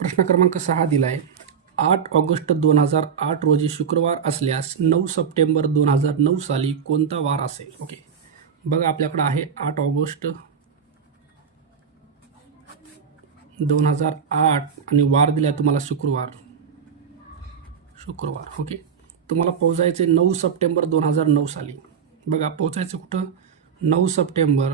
प्रश्न क्रमांक 6 दिला आहे. 8 ऑगस्ट 2008 रोजी शुक्रवार असल्यास 9 सप्टेंबर 2009 साली कोणता वार असेल? ओके, बघा आपल्याकडे आहे 8 ऑगस्ट 2008 आणि वार दिला तुम्हाला शुक्रवार. ओके, तुम्हाला पोहोचायचे 9 सप्टेंबर 2009 साली. बघा पोहोचायचं कुठं? 9 सप्टेंबर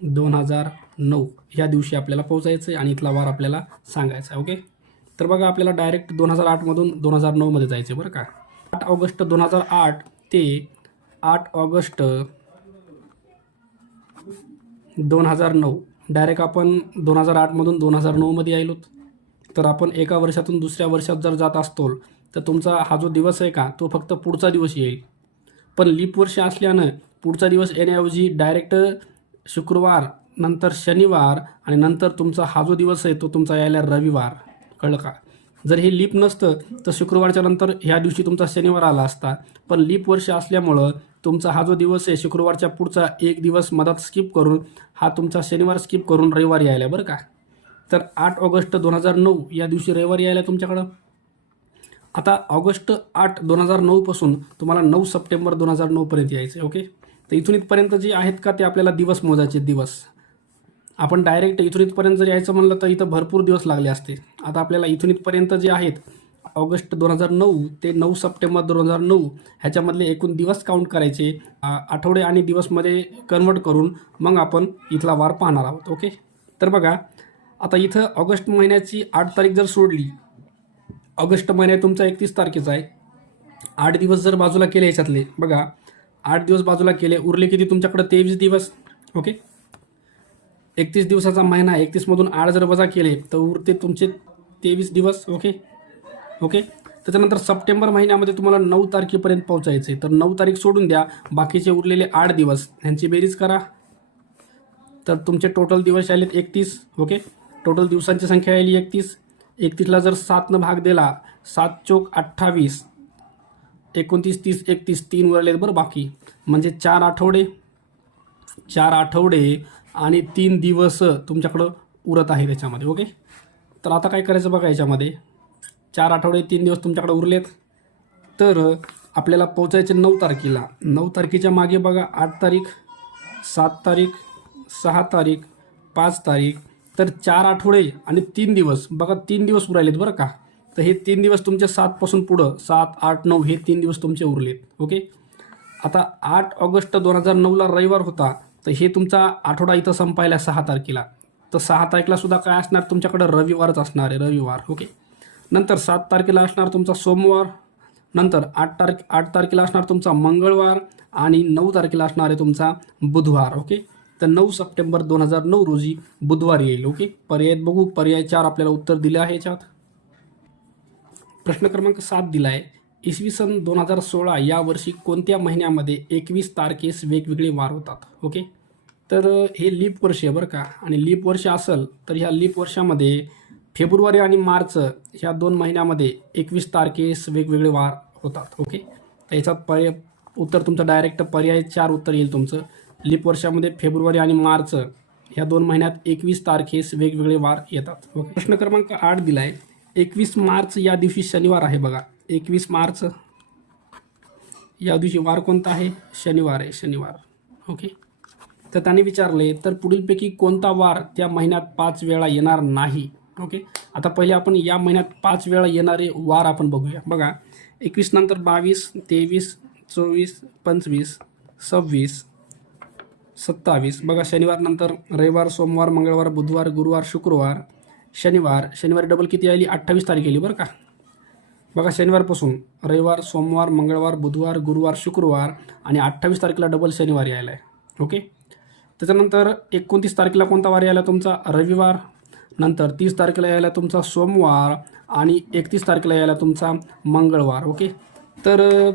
2009 ह्या दिवशी आपल्याला पोहोचायचं आहे आणि इथला वार आपल्याला सांगायचा आहे. ओके, तर बघा आपल्याला डायरेक्ट 2008मधून 2009मध्ये जायचं आहे बरं का. 8 ऑगस्ट 2008 ते 8 ऑगस्ट 2009 डायरेक्ट आपण 2008मधून 2009मध्ये आलो. तर आपण एका वर्षातून दुसऱ्या वर्षात जर जात असतो तर तुमचा हा जो दिवस आहे का तो फक्त पुढचा दिवस येईल. पण लीप वर्ष असल्यानं पुढचा दिवस येण्याऐवजी डायरेक्ट शुक्रवार, नंतर शनिवार आणि नंतर तुमचा हा जो दिवस आहे तो तुमचा यायला रविवार. कळलं का? जर हे लीप नसतं तर शुक्रवारच्या नंतर ह्या दिवशी तुमचा शनिवार आला असता. पण लीप वर्ष असल्यामुळं तुमचा हा जो दिवस आहे शुक्रवारच्या पुढचा एक दिवस मधात स्किप करून हा तुमचा शनिवार स्किप करून रविवार यायला बरं का. तर 8 ऑगस्ट 2009 या दिवशी रविवार यायला तुमच्याकडं. आता ऑगस्ट 8 2009 पासून तुम्हाला 9 सप्टेंबर 2009 पर्यंत यायचं. ओके, तर इथून इथपर्यंत जे आहेत का ते आपल्याला दिवस मोजायचे. दिवस आपण डायरेक्ट इथून इथपर्यंत जर यायचं म्हणलं तर इथं भरपूर दिवस लागले असते. आता आपल्याला इथून इथपर्यंत जे आहेत ऑगस्ट 2009 ते 9 सप्टेंबर 2009 ह्याच्यामधले एकूण दिवस काउंट करायचे, आठवडे आणि दिवसमध्ये कन्वर्ट करून मग आपण इथला वार पाहणार आहोत. ओके, तर बघा आता इथं ऑगस्ट महिन्याची 8 तारीख जर सोडली, ऑगस्ट महिन्यात तुमचा 31 तारखेचा आहे. 8 दिवस जर बाजूला केले ह्याच्यातले, बघा 8 दिवस बाजूला केले, उरले किती तुमच्याकडे? 23 दिवस. ओके, 31 दिवसाचा महिना, 31मधून 8 जर वजा केले तर उरते तुमचे 23 दिवस. ओके, त्याच्यानंतर सप्टेंबर महिन्यामध्ये तुम्हाला 9 तारखेपर्यंत पोहोचायचे. तर 9 तारीख सोडून द्या, बाकीचे उरलेले 8 दिवस ह्यांची बेरीज करा तर तुमचे टोटल दिवस आलेत 31. ओके, टोटल दिवसांची संख्या आली 31. 31ला जर 7नं भाग दिला, 7 चोक 28, 29, 30, 31, 3 उरलेत बरं बाकी. म्हणजे 4 आठवडे आणि 3 दिवस तुमच्याकडं उरत आहे त्याच्यामध्ये. ओके, तर आता काय करायचं बघा, याच्यामध्ये 4 आठवडे 3 दिवस तुमच्याकडे उरलेत. तर आपल्याला पोचायचे 9 तारखेला. 9 तारखेच्या मागे बघा 8 तारीख, 7 तारीख, 6 तारीख, 5 तारीख. तर 4 आठवडे आणि 3 दिवस, बघा 3 दिवस उरायलेत बरं का. तर हे 3 दिवस तुमचे 7 पासून पुढं 7, 8, 9 हे 3 दिवस तुमचे उरलेत. ओके, आता 8 ऑगस्ट 2009ला रविवार होता, तर हे तुमचा आठवडा इथं संपायला 6 तारखेला. तर 6 तारखेला सुद्धा काय असणार तुमच्याकडं? रविवारच असणार आहे, रविवार. ओके, नंतर 7 तारखेला असणार तुमचा सोमवार, नंतर 8 तारखेला असणार तुमचा मंगळवार आणि 9 तारखेला असणार आहे तुमचा बुधवार. ओके, तर 9 सप्टेंबर 2009 रोजी बुधवार येईल. ओके, पर्याय बघू. पर्याय 4 आपल्याला उत्तर दिले आहे याच्यात. प्रश्न क्रमांक 7 दिला आहे. इसवी सन 2016 या वर्षी कोणत्या महिन्यामध्ये 21 तारखेस वेगवेगळे वार होतात? ओके, तर हे लीप वर्ष आहे बरं का. आणि लीप वर्ष असेल तर ह्या लीप वर्षामध्ये फेब्रुवारी आणि मार्च ह्या 2 महिन्यामध्ये 21 तारखेस वेगवेगळे वार होतात. ओके, तर याच्यात पर्याय उत्तर तुमचं डायरेक्ट पर्याय 4 उत्तर येईल तुमचं. लीप वर्षामध्ये फेब्रुवारी आणि मार्च ह्या 2 महिन्यात 21 तारखेस वेगवेगळे वार येतात. ओके, प्रश्न क्रमांक 8 दिला आहे. 21 मार्च या दिवशी शनिवार आहे बघा. 21 मार्च या दिवशी वार कोणता आहे? शनिवार आहे, शनिवार. ओके, तर त्याने विचारले तर पुढीलपैकी कोणता वार त्या महिन्यात 5 वेळा येणार नाही? ओके, आता पहिले आपण या महिन्यात 5 वेळा येणारे वार आपण बघूया. बघा 21 नंतर 22, 23, 24, 25, 26, 27. बघा शनिवार नंतर रविवार, सोमवार, मंगळवार, बुधवार, गुरुवार, शुक्रवार, शनिवारी डबल किती आली? 28 तारीख आली बरं का. बघा शनिवारपासून रविवार, सोमवार, मंगळवार, बुधवार, गुरुवार, शुक्रवार आणि 28 तारखेला डबल शनिवार यायला आहे. ओके, त्याच्यानंतर 29 तारखेला कोणता वार यायला? तुमचा रविवार. नंतर 30 तारखेला यायला तुमचा सोमवार आणि 31 तारखेला यायला तुमचा मंगळवार. ओके, तर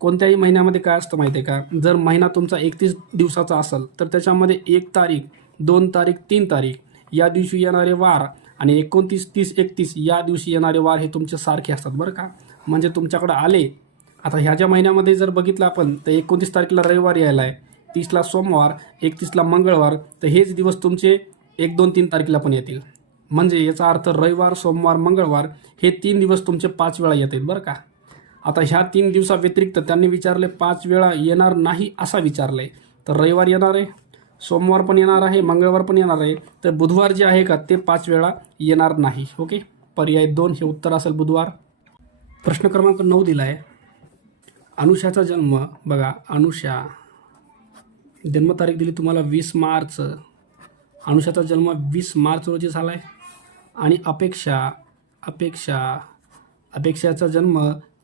कोणत्याही महिन्यामध्ये काय असतं माहिती आहे का? जर महिना तुमचा 31 दिवसाचा असेल तर त्याच्यामध्ये 1 तारीख, 2 तारीख, 3 तारीख या दिवशी येणारे वार आणि 29, 30, 31 या दिवशी येणारे वार हे तुमचे सारखे असतात बरं का. म्हणजे तुमच्याकडे आले, आता ह्याच्या महिन्यामध्ये जर बघितलं आपण तर 29 तारखेला रविवार यायला आहे, 30ला सोमवार, 31ला मंगळवार. तर हेच दिवस तुमचे 1, 2, 3 तारखेला पण येतील. म्हणजे याचा अर्थ रविवार, सोमवार, मंगळवार हे 3 दिवस तुमचे 5 वेळा येतात बरं का. आता ह्या 3 दिवसाव्यतिरिक्त त्यांनी विचारले 5 वेळा येणार नाही असा विचारलंय, तर रविवार येणार आहे, सोमवार पण येणार आहे, मंगळवार पण येणार आहे, तर बुधवार जे आहे का ते 5 वेळा येणार नाही. ओके, पर्याय 2 हे उत्तर असेल बुधवार. प्रश्न क्रमांक 9 दिला आहे. अनुषाचा जन्म बघा, अनुषा जन्मतारीख दिली तुम्हाला 20 मार्च. अनुषाचा जन्म 20 मार्च रोजी झाला आहे. आणि अपेक्षाचा जन्म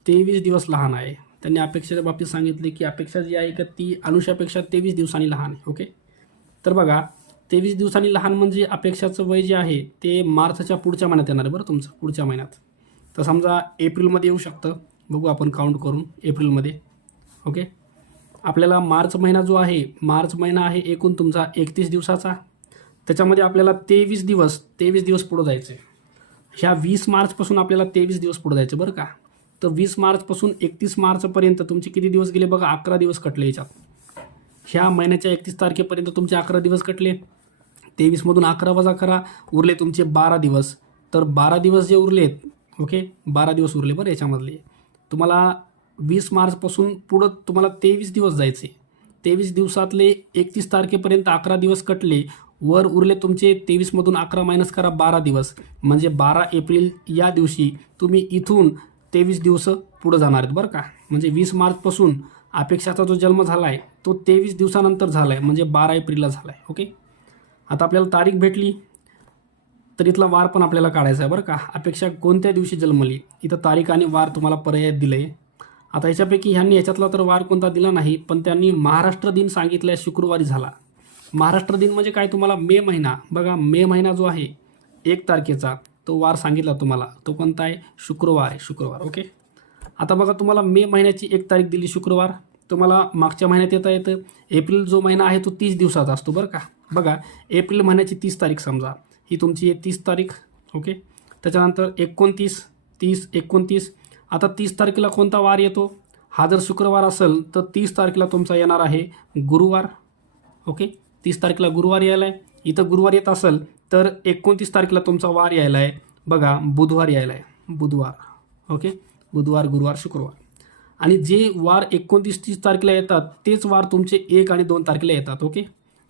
23 दिवस लहान आहे. त्यांनी अपेक्षेच्या बाबतीत सांगितले की अपेक्षा जी आहे का ती अनुषापेक्षा 23 दिवसांनी लहान आहे. ओके, तर बघा 23 दिवसांनी लहान म्हणजे अपेक्षाचं वय जे आहे ते मार्चच्या पुढच्या महिन्यात येणार आहे बरं, तुमचं पुढच्या महिन्यात. तर समजा एप्रिलमध्ये येऊ शकतं, बघू आपण काउंट करून एप्रिलमध्ये. ओके, आपल्याला मार्च महिना जो आहे, मार्च महिना आहे एकूण तुमचा 31 दिवसाचा. त्याच्यामध्ये आपल्याला 23 दिवस पुढं जायचे. ह्या 20 मार्चपासून आपल्याला 23 दिवस पुढं जायचे बरं का. तर 20 मार्चपासून 31 मार्चपर्यंत तुमचे किती दिवस गेले बघा, 11 दिवस कटले याच्यात. ह्या महिन्याच्या 31 तारखेपर्यंत तुमचे 11 दिवस कटले. 23मधून 11 वजा करा, उरले तुमचे 12 दिवस. तर 12 दिवस जे उरलेत, ओके 12 दिवस उरले बरं याच्यामधले. तुम्हाला 20 मार्चपासून पुढं तुम्हाला 23 दिवस जायचे. 23 दिवसातले 31 तारखेपर्यंत 11 दिवस कटले, वर उरले तुमचे 23मधून 11 मायनस करा 12 दिवस, म्हणजे 12 एप्रिल या दिवशी तुम्ही इथून 23 दिवस पुढं जाणार आहेत बरं का. म्हणजे 20 मार्चपासून अपेक्षाचा जो जन्म झाला आहे तो 23 दिवसानंतर झाला आहे, म्हणजे 12 एप्रिलला झाला आहे. ओके, आता आपल्याला तारीख भेटली तर इथला वार पण आपल्याला काढायचा आहे बरं का. अपेक्षा कोणत्या दिवशी जन्मली, इथं तारीख आणि वार तुम्हाला पर्याय दिले आहे. आता ह्याच्यापैकी ह्याच्यातला तर वार कोणता दिला नाही, पण त्यांनी महाराष्ट्र दिन सांगितलं शुक्रवारी झाला. महाराष्ट्र दिन म्हणजे काय, तुम्हाला मे महिना बघा, मे महिना जो आहे 1 तारखेचा तो वार सांगितला तुम्हाला, तो कोणता आहे, शुक्रवार आहे, शुक्रवार. ओके, आता बघा तुम्हाला मे महिन्याची 1 तारीख दिली शुक्रवार, तुम्हाला मागच्या महिन्यात येता येतं. एप्रिल जो महिना आहे तो 30 दिवसाचा असतो बरं का. बघा एप्रिल महिन्याची 30 तारीख समजा, ही तुमची आहे 30 तारीख. ओके, त्याच्यानंतर 29, 30, 29. आता 30 तारखेला कोणता वार येतो, हा जर शुक्रवार असेल तर 30 तारखेला तुमचा येणार आहे गुरुवार. ओके, 30 तारखेला गुरुवार यायला आहे. इथं गुरुवार येत असेल तर 29 तारखेला तुमचा वार यायला आहे बघा, बुधवार यायला आहे, बुधवार. ओके, बुधवार, गुरुवार, शुक्रवार. आणि जे वार 29-30 तारखेला येतात तेच वार तुमचे 1 आणि 2 तारखेला येतात. ओके,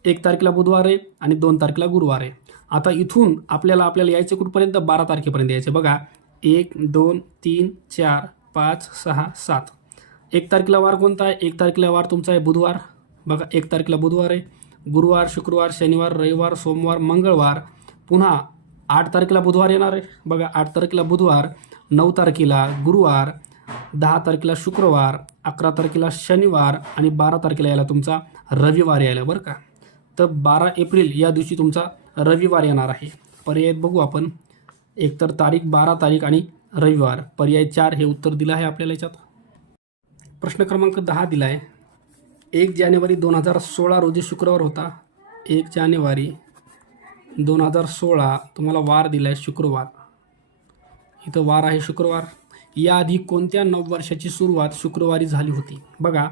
1 तारखेला बुधवार आहे आणि 2 तारखेला गुरुवार आहे. आता इथून आपल्याला यायचं कुठपर्यंत, 12 तारखेपर्यंत यायचं बघा. 1, 2, 3, 4, 5, 6, 7. 1 तारखेला वार कोणता आहे, 1 तारखेला वार तुमचा आहे बुधवार बघा, 1 तारखेला बुधवार आहे. गुरुवार, शुक्रवार, शनिवार, रविवार, सोमवार, मंगळवार. पुन्हा 8 तारखेला बुधवार येणार आहे बघा, 8 तारखेला बुधवार. 9 तारखेला गुरुवार, 10 तारखेला शुक्रवार, 11 तारखेला शनिवार आणि 12 तारखेला यायला तुमचा रविवार यायला बरं का. तर 12 एप्रिल या दिवशी तुमचा रविवार येणार आहे. पर्याय बघू आपण, एकतर तारीख 12 तारीख आणि रविवार. पर्याय 4 हे उत्तर दिलं आहे आपल्याला याच्यात. प्रश्न क्रमांक 10 दिला आहे. 1 जानेवारी 2016 रोजी शुक्रवार होता. 1 जानेवारी 2016 तुम्हाला वार दिला आहे शुक्रवार. इथं वार आहे शुक्रवार. याआधी कोणत्या नववर्षाची सुरुवात शुक्रवारी झाली होती बघा.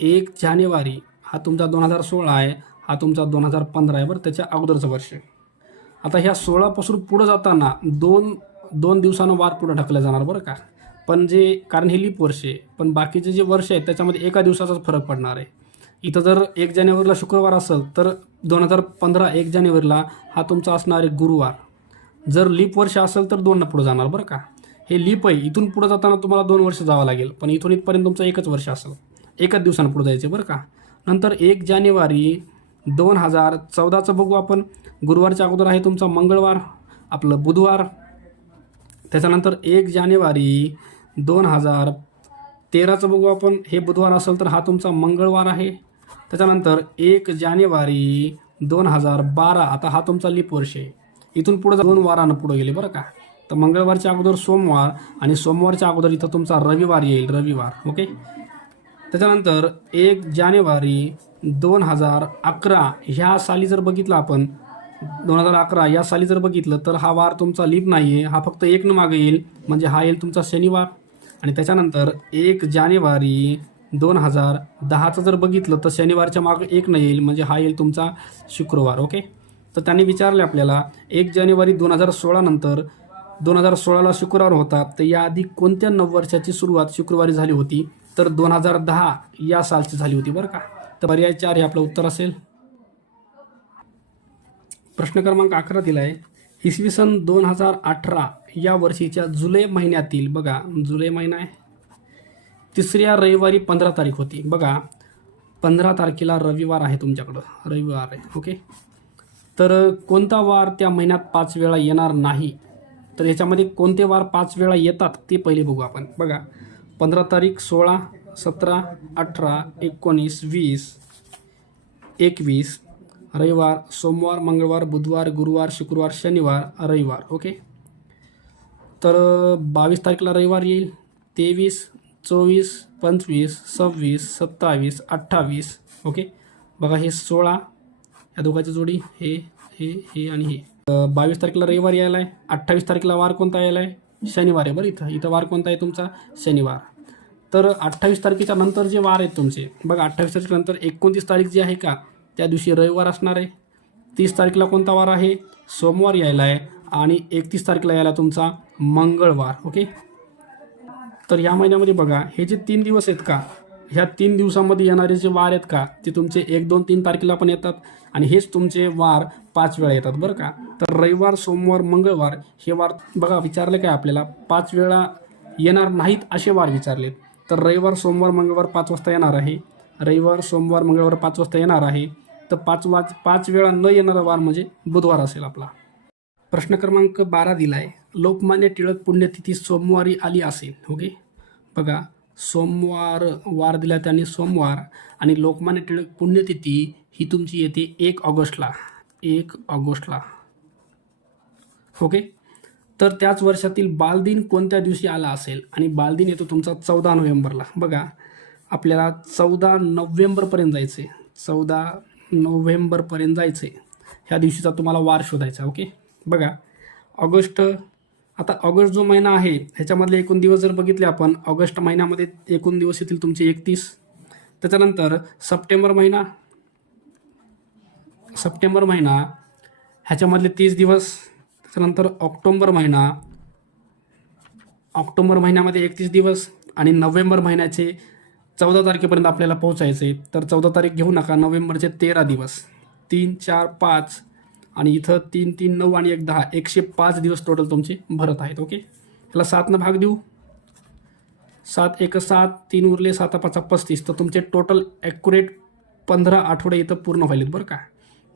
1 जानेवारी हा तुमचा 2016 आहे, हा तुमचा 2015 आहे बरं, त्याच्या अगोदरचं वर्ष. आता ह्या 16पासून पुढं जाताना दोन दिवसानं वार पुढं ढकलला जाणार बरं का. पण कारण हे लीप वर्ष आहे, पण बाकीचे जे वर्ष आहेत त्याच्यामध्ये एका दिवसाचाच फरक पडणार आहे. इथं जर 1 जानेवारीला शुक्रवार असेल तर 2015 1 जानेवारीला हा तुमचा असणार आहे गुरुवार. जर लीप वर्ष असेल तर 2 पुढं जाणार बरं का. हे लीप आहे, इथून पुढं जाताना तुम्हाला 2 वर्ष जावं लागेल, पण इथून इथपर्यंत तुमचं एकच वर्ष असेल, एकच दिवसानं पुढं जायचं बरं का. नंतर 1 जानेवारी 2014चं बघू आपण. गुरुवारच्या अगोदर आहे तुमचा मंगळवार, आपलं बुधवार. त्याच्यानंतर 1 जानेवारी 2013चं बघू आपण. हे बुधवार असेल तर हा तुमचा मंगळवार आहे. त्याच्यानंतर 1 जानेवारी 2012 आता हा तुमचा लीप वर्ष आहे. इथून पुढं 2 वारानं पुढं गेले बरं का. तर मंगळवारच्या अगोदर सोमवार आणि सोमवारच्या अगोदर इथं तुमचा रविवार येईल, रविवार. ओके, त्याच्यानंतर 1 जानेवारी 2011 ह्या साली जर बघितलं आपण, 2011 या साली जर बघितलं तर हा वार तुमचा लीप नाही आहे, हा फक्त 1 मागे येईल, म्हणजे हा येईल तुमचा शनिवार. आणि त्याच्यानंतर 1 जानेवारी 2010चं जर बघितलं तर शनिवारच्या मागे 1 येईल, म्हणजे हा येईल तुमचा शुक्रवार. ओके, तर त्यांनी विचारले आपल्याला 1 जानेवारी 2016 नंतर 2016ला शुक्रवार होता, तर याआधी कोणत्या नववर्षाची सुरुवात शुक्रवारी झाली होती? तर 2010 या सालची झाली होती बरं का. तर पर्याय 4 हे आपलं उत्तर असेल. प्रश्न क्रमांक 11 दिला आहे. इसवी सन 2018 या वर्षीच्या जुलै महिन्यातील, बघा जुलै महिना आहे, 3ऱ्या रविवारी 15 तारीख होती. बघा 15 तारखेला रविवार आहे, तुमच्याकडं रविवार आहे. ओके, तर कोणता वार त्या महिन्यात 5 वेळा येणार नाही? तर याच्यामध्ये कोणते वार 5 वेळा येतात ते पहिले बघू आपण. बघा 15 तारीख, 16, 17, 18, 19, 20, 21, रविवार, सोमवार, मंगळवार, बुधवार, गुरुवार, शुक्रवार, शनिवार, रविवार. ओके, तर 22 तारखेला रविवार येईल. 23, 24, 25, 26, 27, 28. ओके, बघा हे 16, या दोघांची जोडी हे हे हे आणि हे. 22 तारखेला रविवार यायला आहे. 28 तारखेला वार कोणता यायला आहे? शनिवार आहे. बरं, इथं वार कोणता आहे तुमचा? शनिवार. तर 28 तारखेच्या नंतर जे वार आहेत तुमचे, बघा 28 तारखेनंतर 29 तारीख जी आहे का, त्या दिवशी रविवार असणार आहे. 30 तारखेला कोणता वार आहे? सोमवार यायला आहे. आणि 31 तारखेला यायला तुमचा मंगळवार. ओके, तर या महिन्यामध्ये बघा हे जे 3 दिवस आहेत का, ह्या 3 दिवसामध्ये येणारे जे वार आहेत का, ते तुमचे 1, 2, 3 तारखेला पण येतात आणि हेच तुमचे वार 5 वेळा येतात बरं का. तर रविवार, सोमवार, मंगळवार हे वार बघा विचारले काय आपल्याला, 5 वेळा येणार नाहीत असे वार विचारलेत. तर रविवार, सोमवार, मंगळवार 5 वाजता येणार आहे. रविवार, सोमवार, मंगळवार 5 वाजता येणार आहे. तर 5 वेळा न येणारा वार म्हणजे बुधवार असेल आपला. प्रश्न क्रमांक 12 दिला आहे. लोकमान्य टिळक पुण्यतिथी सोमवारी आली असेल. ओके, बघा सोमवार वार दिला त्यांनी सोमवार, आणि लोकमान्य टिळक पुण्यतिथी ही तुमची येते 1 ऑगस्टला. 1 ऑगस्टला. ओके, तर त्याच वर्षातील बालदिन कोणत्या दिवशी आला असेल? आणि बालदिन येतो तुमचा 14 नोव्हेंबरला. बघा आपल्याला 14 नोव्हेंबरपर्यंत जायचे. 14 नोव्हेंबरपर्यंत जायचे. ह्या दिवशीचा तुम्हाला वार शोधायचा. ओके, बघा ऑगस्ट, आता ऑगस्ट जो महिना आहे ह्याच्यामधले एकूण दिवस जर बघितले आपण, ऑगस्ट महिन्यामध्ये एकूण दिवस येतील तुमचे 31. त्याच्यानंतर सप्टेंबर महिना ह्याच्यामधले 30 दिवस. त्याच्यानंतर ऑक्टोबर महिन्यामध्ये 31 दिवस, आणि नोव्हेंबर महिन्याचे 14 तारखेपर्यंत आपल्याला पोहोचायचे. तर 14 तारीख घेऊ नका, नोव्हेंबरचे 13 दिवस. 3, 4, 5 आणि इथं 3, 3, 9 आणि 1, 10, 105 दिवस टोटल तुमचे भरत आहेत. ओके, ह्याला 7 भाग देऊ. 7 1 7, 3 उरले, 7 5 35. तर तुमचे टोटल ॲक्युरेट 15 आठवडे इथं पूर्ण व्हायलेत बरं का.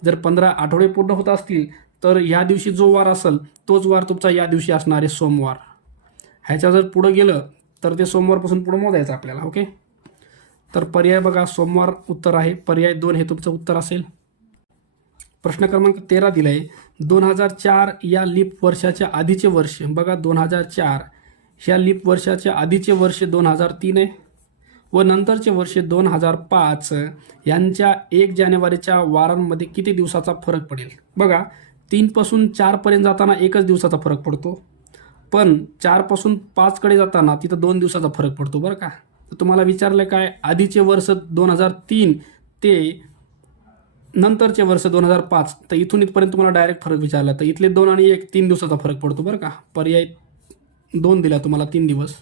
जर 15 आठवडे पूर्ण होत असतील तर ह्या दिवशी जो वार असेल तोच वार तुमचा या दिवशी असणार आहे सोमवार. ह्याच्या जर पुढं गेलं तर ते सोमवारपासून पुढं मोजायचं आपल्याला. ओके, तर पर्याय बघा सोमवार उत्तर आहे. पर्याय 2 हे तुमचं उत्तर असेल. प्रश्न क्रमांक 13 दिला आहे. 2004 या लीप वर्षाच्या आधीचे वर्ष, बघा 2004 ह्या लीप वर्षाच्या आधीचे वर्ष 2003 आहे, व नंतरचे वर्ष 2005 यांच्या 1 जानेवारीच्या वारांमध्ये किती दिवसाचा फरक पडेल? बघा 3 पासून 4 पर्यंत जाताना 1च दिवसाचा फरक पडतो, पण 4 पासून 5 कडे जाताना तिथं 2 दिवसाचा फरक पडतो बरं का. तर तुम्हाला विचारलं काय, आधीचे वर्ष 2003 ते नंतरचे वर्ष 2005, तर इथून इथपर्यंत तुम्हाला डायरेक्ट फरक विचारला, तर इथले 2 आणि 1 3 दिवसाचा फरक पडतो बरं का. पर्याय 2 दिला तुम्हाला 3 दिवस.